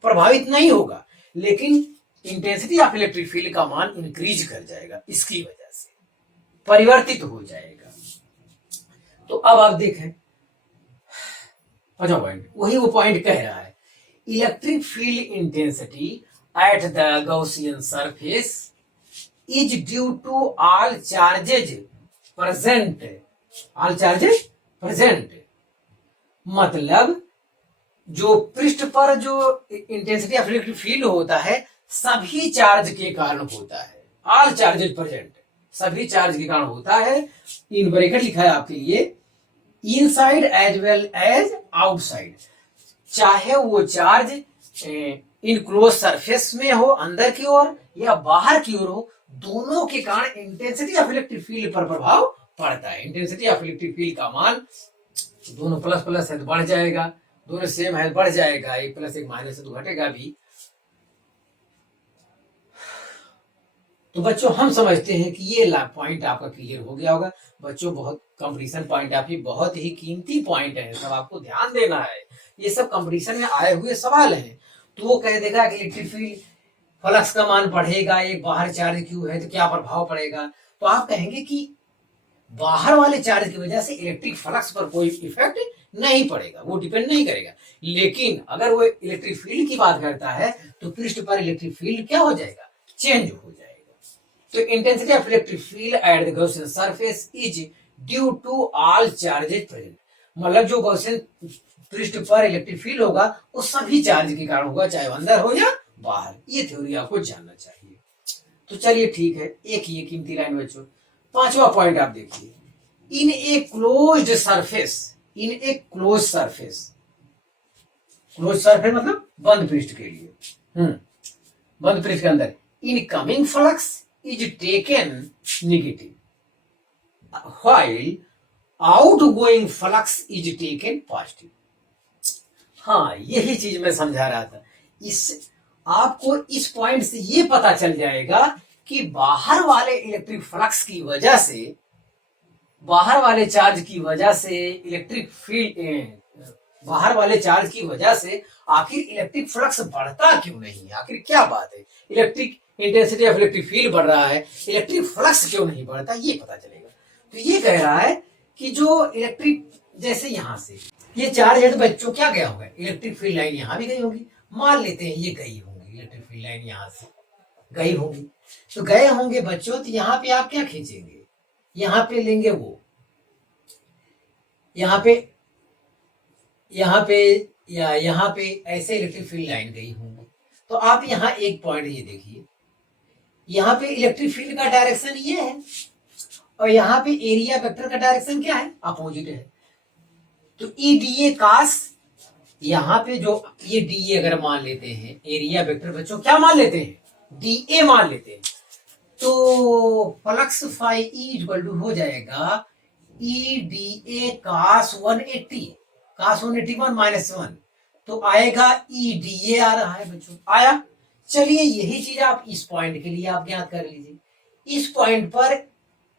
प्रभावित नहीं होगा, लेकिन इंटेंसिटी ऑफ इलेक्ट्रिक फील्ड का मान इंक्रीज कर जाएगा, इसकी वजह से परिवर्तित हो जाएगा। तो अब आप देखें 5वां पॉइंट, वही वो पॉइंट कह रहा है, electric field intensity at the Gaussian surface is due to all charges present, all charges present, मतलब जो पृष्ठ पर जो इंटेंसिटी ऑफ इलेक्ट्रिक फील्ड होता है सभी चार्ज के कारण होता है, ऑल चार्जेज प्रेजेंट, सभी चार्ज के कारण होता है। इन ब्रैकेट लिखा है आपके लिए, inside as well as outside, चाहे वो चार्ज इनक्लोज सरफेस में हो अंदर की ओर या बाहर की ओर हो, दोनों के कारण इंटेंसिटी ऑफ इलेक्ट्रिक फील्ड पर प्रभाव पड़ता है। इंटेंसिटी ऑफ इलेक्ट्रिक फील्ड का मान, दोनों प्लस प्लस है तो बढ़ जाएगा, दोनों सेम है बढ़ जाएगा, एक प्लस एक माइनस है तो घटेगा भी। तो बच्चों हम समझते हैं कि ये पॉइंट आपका क्लियर हो गया होगा। बच्चों बहुत कंपटीशन पॉइंट आपकी बहुत ही कीमती पॉइंट है, सब आपको ध्यान देना है, ये सब कंपटीशन में आए हुए सवाल हैं। तो वो कह देगा कि इलेक्ट्रिक फील्ड फ्लक्स का मान बढ़ेगा, एक बाहर चार्ज क्यों है तो क्या प्रभाव पड़ेगा, तो आप कहेंगे कि बाहर वाले चार्ज की वजह से इलेक्ट्रिक फ्लक्स पर कोई इफेक्ट नहीं पड़ेगा, वो डिपेंड नहीं करेगा। लेकिन अगर वो इलेक्ट्रिक फील्ड की बात करता है तो पृष्ठ पर इलेक्ट्रिक फील्ड क्या हो जाएगा, चेंज हो जाएगा। तो intensity of electric field at the Gaussian surface is due to all charges present, मतलब जो गॉसियन पृष्ठ पर इलेक्ट्रिक फील्ड होगा वो सभी चार्ज के कारण होगा, चाहे अंदर हो या बाहर। ये थ्योरी आपको जानना चाहिए। तो चलिए ठीक है, एक ये कीमती लाइन बच्चों। 5वां पॉइंट आप देखिए, in a closed surface, in a close surface, close surface मतलब बंद पृष्ठ के लिए, बंद पृष्ठ के अंदर incoming flux is taken negative while outgoing flux is taken positive. हाँ, यही चीज मैं समझा रहा था। इस आपको इस पॉइंट से ये पता चल जाएगा कि बाहर वाले इलेक्ट्रिक फ्लक्स की वजह से, बाहर वाले चार्ज की वजह से इलेक्ट्रिक फील्ड, बाहर वाले चार्ज की वजह से आखिर इलेक्ट्रिक फ्लक्स बढ़ता क्यों नहीं, आखिर क्या बात है, electric intensity of electric field बढ़ रहा है, इलेक्ट्रिक फ्लक्स क्यों नहीं बढ़ता, ये पता चलेगा। तो ये कह रहा है कि जो इलेक्ट्रिक, जैसे यहां से ये चार्ज है तो बच्चों क्या गया होगा, इलेक्ट्रिक फील्ड लाइन यहां भी गई होगी, मान लेते हैं ये गई होंगी, इलेक्ट्रिक फील्ड लाइन यहां से गई होगी, तो गए होंगे बच्चों, तो यहाँ पे आप क्या खींचेंगे, यहाँ पे लेंगे वो, यहाँ पे या यहाँ पे ऐसे इलेक्ट्रिक फील्ड लाइन गई होंगी। तो आप यहाँ एक पॉइंट ये देखिए, यहाँ पे इलेक्ट्रिक फील्ड का डायरेक्शन ये है और यहाँ पे एरिया वेक्टर का डायरेक्शन क्या है, अपोजिट है। तो ई डी ए कास, यहाँ पे जो ये डी ए अगर मान लेते हैं, एरिया वेक्टर बच्चों क्या मान लेते हैं, डी ए मान लेते हैं, तो flux phi E equal to हो जाएगा ई डी ए कास 180, कास 181 माइनस 1, तो आएगा ई डी ए आ रहा है बच्चों, आया। चलिए यही चीज आप इस पॉइंट के लिए आप ज्ञात कर लीजिए, इस पॉइंट पर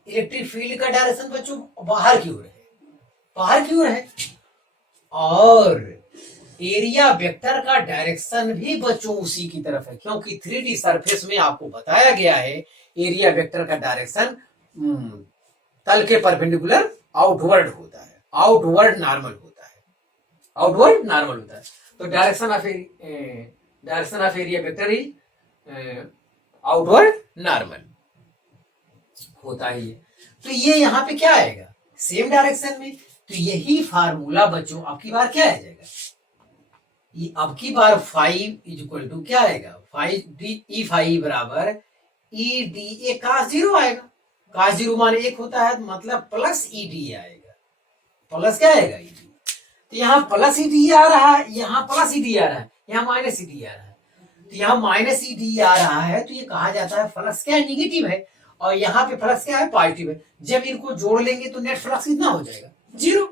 इलेक्ट्रिक फील्ड का डायरेक्शन बच्चों बाहर की ओर है, बाहर की ओर है, और एरिया वेक्टर का डायरेक्शन भी बच्चों उसी की तरफ है, क्योंकि 3D सरफेस में आपको बताया गया है एरिया वेक्टर का डायरेक्शन तल के परपेंडिकुलर आउटवर्ड होता है, आउटवर्ड नॉर्मल होता है, आउटवर्ड नॉर्मल होता है। तो direction of area vector is outward normal होता है ये। तो ये यहाँ पे क्या आएगा, सेम डायरेक्शन में। तो यही फार्मूला बच्चों अब की बार क्या आ जाएगा, ये अब की बार 5 इज इक्वल टू क्या आएगा, 5 डी ई 5 बराबर ई डी ए कास 0 आएगा, कास 0 मान 1 होता है, मतलब प्लस ई डी आएगा, प्लस क्या आएगा ई डी। तो यहाँ प्लस ई डी आ रहा है, यहाँ प्लस ई डी आ रहा है, यहाँ माइनस ई डी आ रहा है, तो यहाँ माइनस ई डी आ रहा है, तो ये कहा जाता है फ्लक्स क्या है, निगेटिव है, और यहाँ पे फ्लक्स क्या है, पॉजिटिव है। जब इनको जोड़ लेंगे तो नेट फ्लक्स कितना हो जाएगा, 0।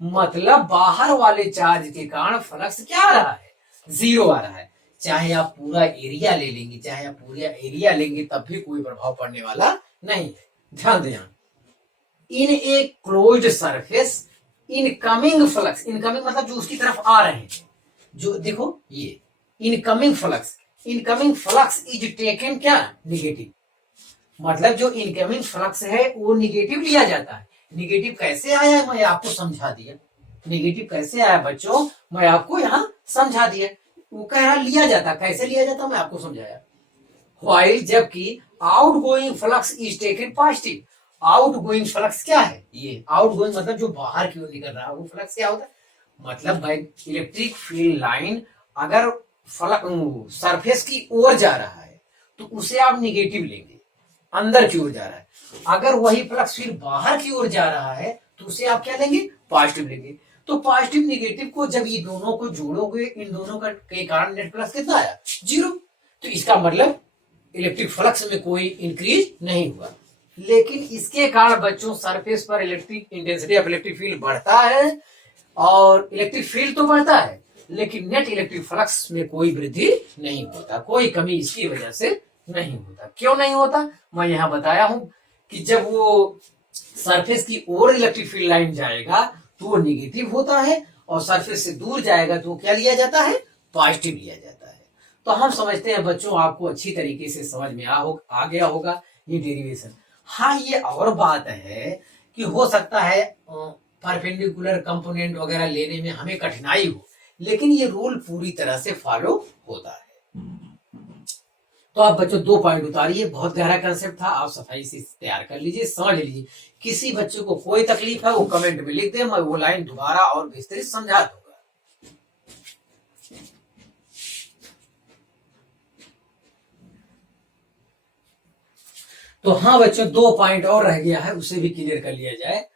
मतलब बाहर वाले चार्ज के कारण फ्लक्स क्या आ रहा है, जीरो आ रहा है। चाहे आप पूरा एरिया ले लेंगे, चाहे आप पूरा एरिया लेंगे, तब भी कोई प्रभाव पड़ने वाला नहीं है। ध्यान दें, in a closed surface incoming flux, incoming मतलब जो उसकी तरफ आ रहे हैं, जो देखो ये इनकमिंग फ्लक्स इज टेकन क्या, निगेटिव। मतलब जो इनकमिंग फ्लक्स है वो निगेटिव लिया जाता है। निगेटिव कैसे आया है मैं आपको समझा दिया। निगेटिव कैसे आया बच्चों, मैं आपको यहाँ समझा दिया। वो कह रहा लिया जाता, कैसे लिया जाता मैं आपको समझाया। व्हाइल जबकि out going flux is taken positive. Out going flux क्या है, ये आउट गोइंग मतलब जो बाहर की ओर निकल रहा है वो फ्लक्स क्या होता है। मतलब भाई इलेक्ट्रिक फील्ड लाइन अगर सरफेस की ओर जा रहा है तो उसे आप निगेटिव लेंगे, अंदर की ओर जा रहा है। अगर वही फ्लक्स फिर बाहर की ओर जा रहा है तो उसे आप क्या लेंगे, पॉजिटिव लेंगे। तो पॉजिटिव निगेटिव को जब ये दोनों को जोड़ोगे, इन दोनों का के कारण नेट फ्लक्स कितना आया, जीरो। तो इसका मतलब इलेक्ट्रिक फ्लक्स में कोई इंक्रीज नहीं हुआ। लेकिन इसके कारण बच्चों सरफेस पर electric intensity of electric field बढ़ता है, और इलेक्ट्रिक फील्ड तो बढ़ता है लेकिन नेट इलेक्ट्रिक फ्लक्स में कोई वृद्धि नहीं होता, कोई कमी इसकी वजह से नहीं होता। क्यों नहीं होता, मैं यहां बताया हूं कि जब वो सरफेस की ओर इलेक्ट्रिक फील्ड लाइन जाएगा तो वो निगेटिव होता है, और सरफेस से दूर जाएगा तो क्या लिया जाता है, पॉजिटिव लिया जाता है। तो हम समझते हैं बच्चों आपको अच्छी तरीके से समझ में आ गया होगा ये डेरिवेशन। हाँ ये और बात है कि हो सकता है परपेंडिकुलर कंपोनेंट वगैरह लेने में हमें कठिनाई हो, लेकिन ये रूल पूरी तरह से फॉलो होता है। तो आप बच्चों 2 पॉइंट उतारिए, बहुत गहरा कंसेप्ट था, आप सफाई से तैयार कर लीजिए, समझ लीजिए। किसी बच्चे को कोई तकलीफ है वो कमेंट में लिख दे, मैं वो लाइन दोबारा और विस्तृत समझा दूंगा। तो हाँ बच्चों 2 पॉइंट और रह गया है, उसे भी क्लियर कर लिया जाए।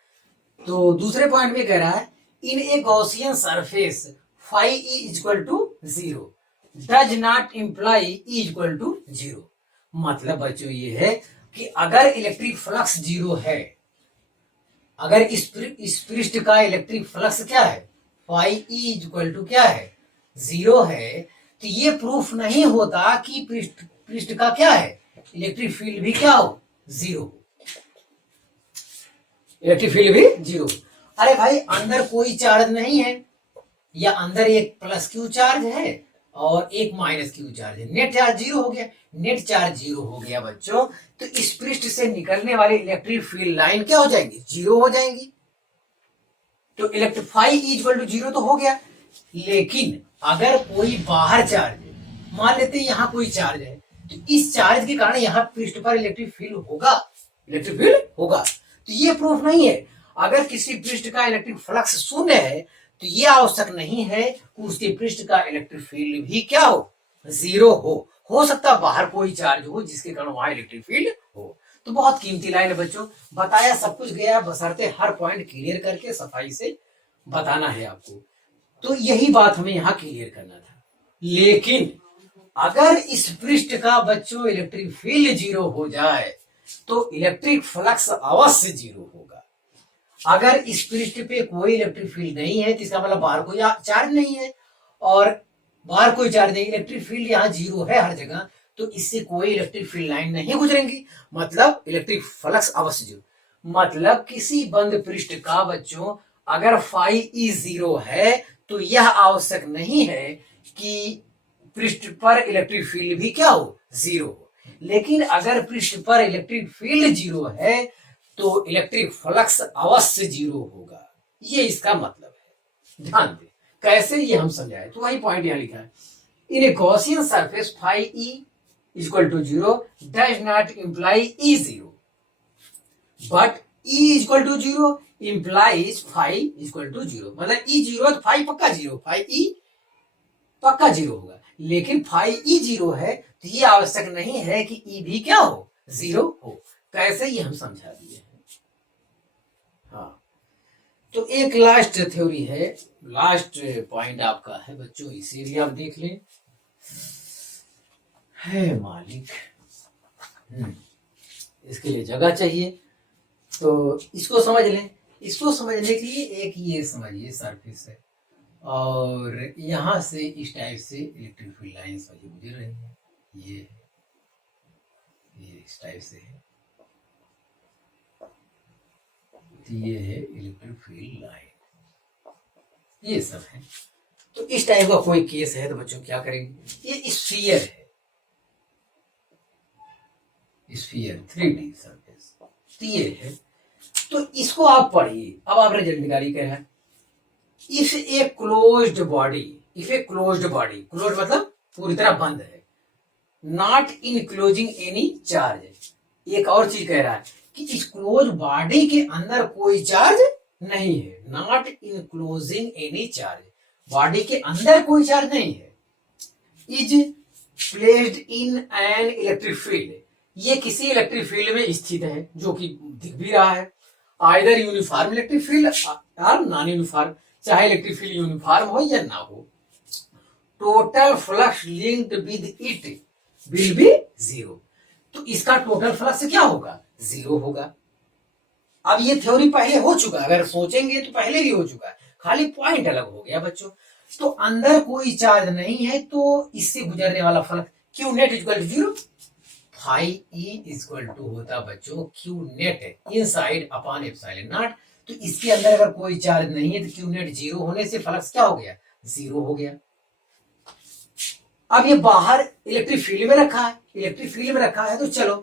तो दूसरे पॉइंट में कह रहा है in a Gaussian surface phi E equal to 0 does not imply E equal to 0। मतलब बच्चों ये है कि अगर इलेक्ट्रिक फ्लक्स 0 है, अगर इस पृष्ठ का इलेक्ट्रिक फ्लक्स क्या है, फाई ई इक्वल टू क्या है, 0 है, तो ये प्रूफ नहीं होता कि पृष्ठ का क्या है, इलेक्ट्रिक फील्ड भी क्या हो, 0 हो। इलेक्ट्रिक फील्ड भी 0। अरे भाई अंदर कोई चार्ज नहीं है, या अंदर एक प्लस क्यू चार्ज है और एक माइनस क्यू चार्ज है, नेट चार्ज 0 हो गया। नेट चार्ज 0 हो गया बच्चों, तो इस पृष्ठ से निकलने वाली इलेक्ट्रिक फील्ड लाइन क्या हो जाएंगी, 0 हो जाएंगी। तो इलेक्ट्रीफाई इक्वल टू 0 तो हो गया। लेकिन अगर कोई बाहर चार्ज है, मान लेते हैं यहां कोई चार्ज है, तो इस चार्ज के कारण यहां पृष्ठ पर इलेक्ट्रिक फील्ड होगा, इलेक्ट्रिक फील्ड होगा। तो ये प्रूफ नहीं है। अगर किसी पृष्ठ का इलेक्ट्रिक फ्लक्स 0 है तो ये आवश्यक नहीं है कि उसके पृष्ठ का इलेक्ट्रिक फील्ड भी क्या हो, 0 हो सकता बाहर कोई चार्ज हो जिसके कारण वहां इलेक्ट्रिक फील्ड हो। तो बहुत कीमती लाइन है बच्चों, बताया सब कुछ गया, बशर्ते हर पॉइंट क्लियर करके सफाई से बताना है आपको। तो यही बात हमें यहाँ क्लियर करना था। लेकिन अगर इस पृष्ठ का बच्चों इलेक्ट्रिक फील्ड 0 हो जाए तो इलेक्ट्रिक फ्लक्स अवश्य 0 होगा। अगर इस पृष्ठ पे कोई इलेक्ट्रिक फील्ड नहीं है तो इसका मतलब बाहर कोई चार्ज नहीं है, और बाहर कोई चार्ज नहीं, इलेक्ट्रिक फील्ड यहाँ 0 है हर जगह, तो इससे कोई इलेक्ट्रिक फील्ड लाइन नहीं गुजरेंगी, मतलब इलेक्ट्रिक फ्लक्स अवश्य 0। मतलब किसी बंद पृष्ठ का बच्चों अगर फाई ई 0 है तो यह आवश्यक नहीं है कि पृष्ठ पर इलेक्ट्रिक फील्ड भी क्या हो, 0 हो। लेकिन अगर पृष्ठ पर इलेक्ट्रिक फील्ड 0 है तो इलेक्ट्रिक फ्लक्स अवश्य 0 होगा, ये इसका मतलब है। ध्यान दें कैसे, ये हम समझाए। तो वही पॉइंट यहां लिखा है, in a Gaussian surface phi E equal to 0 does not imply E 0, but E equal to 0 implies phi equal to 0। मतलब ई 0 तो फाई पक्का 0, फाई ई पक्का 0 होगा। लेकिन फाई ई 0 है तो ये आवश्यक नहीं है कि ई भी क्या हो, 0 हो। कैसे, ये हम समझा दिए हैं। हाँ तो एक लास्ट थ्योरी है, लास्ट पॉइंट आपका है बच्चों, इसे भी आप देख लें। है मालिक, इसके लिए जगह चाहिए, तो इसको समझ लें। इसको समझने के लिए एक ये समझिए सरफेस है, और यहां से इस टाइप से इलेक्ट्रिक फील्ड लाइन समझिए गुजर रही है, ये इस टाइप से है, तो ये है इलेक्ट्रिक फील्ड लाइन, ये सब है। तो इस टाइप का कोई केस है तो बच्चों क्या करेंगे, ये स्फीयर है, स्फीयर 3D सरफेस, तो ये है। तो इसको आप पढ़िए, अब आप रिजल्ट निकालिए क्या है। If a closed body, if a closed body, close मतलब पूरी तरह बंद है, नॉट इनक्लोजिंग एनी चार्ज। एक और चीज कह रहा है कि इस क्लोज बॉडी के अंदर कोई चार्ज नहीं है, not enclosing any charge, body के अंदर कोई चार्ज नहीं है। Is placed in an electric field, ये किसी इलेक्ट्रिक फील्ड में स्थित है जो कि दिख भी रहा है, आइदर यूनिफॉर्म इलेक्ट्रिक फील्ड और नॉन यूनिफॉर्म, चाहे इलेक्ट्रिक फील्ड यूनिफॉर्म हो या ना हो। Total flux linked with it will be zero, तो इसका टोटल फ्लक्स क्या होगा, जीरो होगा। अब ये थ्योरी पहले हो चुका है, अगर सोचेंगे तो पहले भी हो चुका है, खाली पॉइंट अलग हो गया बच्चों। तो अंदर कोई चार्ज नहीं है तो इससे गुजरने वाला flux Q net equal to zero, phi E equal to होता बच्चों Q net inside upon epsilon naught. तो इसके अंदर अगर कोई चार्ज नहीं है तो क्यू नेट जीरो होने से फ्लक्स क्या हो गया, जीरो हो गया। अब ये बाहर इलेक्ट्रिक फील्ड में रखा है, इलेक्ट्रिक फील्ड में रखा है तो चलो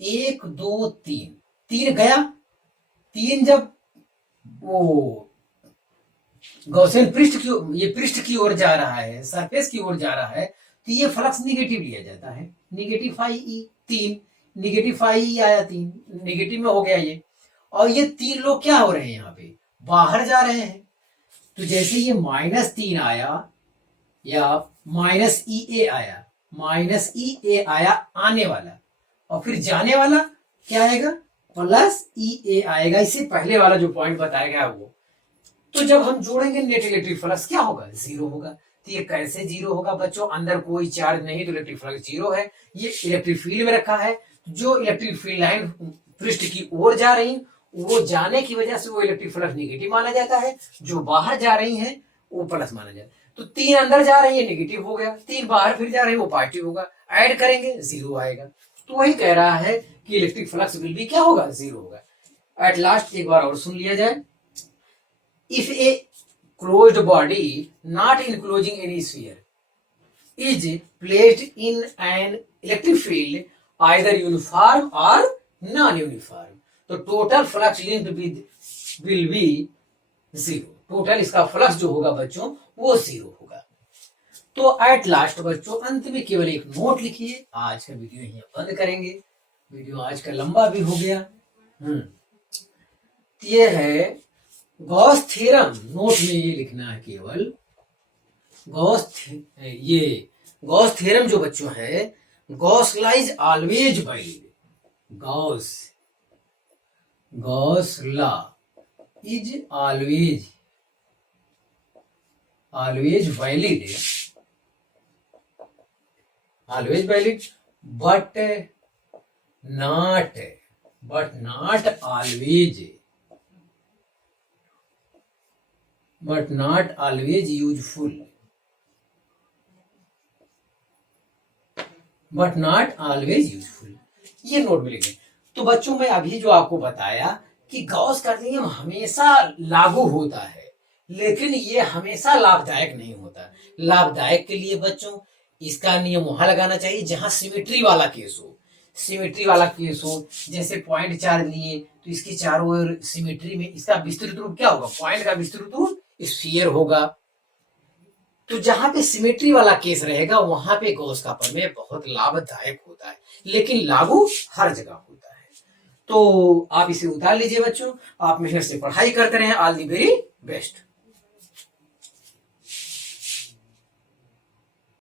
1 2 3, 3 गया, 3 जब वो गॉसियन पृष्ठ की, ये पृष्ठ की ओर जा रहा है, सरफेस की ओर जा रहा है, तो ये फ्लक्स निगेटिव लिया जाता है, negative phi E, 3 negative phi E आया, 3 निगेटिव में हो गया ये। और ये 3 लोग क्या हो रहे हैं, यहाँ पे बाहर जा रहे हैं, तो जैसे ये -3 आया या -EA आया, -EA आया आने वाला, और फिर जाने वाला क्या आएगा, +EA आएगा, इससे पहले वाला जो पॉइंट बताया गया वो। तो जब हम जोड़ेंगे नेट इलेक्ट्रिक फ्लक्स क्या होगा, जीरो होगा। तो ये कैसे जीरो होगा बच्चों, अंदर कोई चार्ज नहीं तो इलेक्ट्रिक फ्लक्स जीरो है, ये इलेक्ट्रिक फील्ड में रखा है, जो इलेक्ट्रिक फील्ड लाइन पृष्ठ की ओर जा रही, वो जाने की वजह से वो इलेक्ट्रिक फ्लक्स निगेटिव माना जाता है, जो बाहर जा रही है वो प्लस माना जाता है। तो 3 अंदर जा रही है निगेटिव हो गया, 3 बाहर फिर जा रही है वो पॉजिटिव होगा, ऐड करेंगे जीरो आएगा। तो वही कह रहा है कि इलेक्ट्रिक फ्लक्स विल भी क्या होगा, जीरो होगा। एट लास्ट एक बार और सुन लिया जाए, if a closed body not enclosing any sphere is placed in an electric field either uniform or non-uniform, तो total flux linked with will be zero, total इसका फ्लक्स जो होगा बच्चों वो जीरो होगा। तो एट लास्ट बच्चों अंत में केवल एक नोट लिखिए, आज का वीडियो यहीं बंद करेंगे, वीडियो आज का लंबा भी हो गया। ये है गॉस थ्योरम, नोट में ये लिखना है केवल ये गॉस थ्योरम जो बच्चों है, Gauss law is always valid, Gauss law is always valid but not always useful, ये नोट में लिखें। तो बच्चों मैं अभी जो आपको बताया कि गॉस का नियम हमेशा लागू होता है, लेकिन ये हमेशा लाभदायक नहीं होता। लाभदायक के लिए बच्चों इसका नियम वहां लगाना चाहिए जहां सिमेट्री वाला केस हो, जैसे पॉइंट चार्ज लिए तो इसके चारों ओर सिमेट्री में इसका विस्तृत रूप क्या होगा, पॉइंट का विस्तृत रूप स्फीयर होगा। तो जहां पे सिमेट्री वाला केस रहेगा वहां पे गॉस का प्रमेय बहुत लाभदायक होता है, लेकिन लागू हर जगह होता है। तो आप इसे उतार लीजिए बच्चों, आप मेहनत से पढ़ाई करते रहें, ऑल दी वेरी बेस्ट।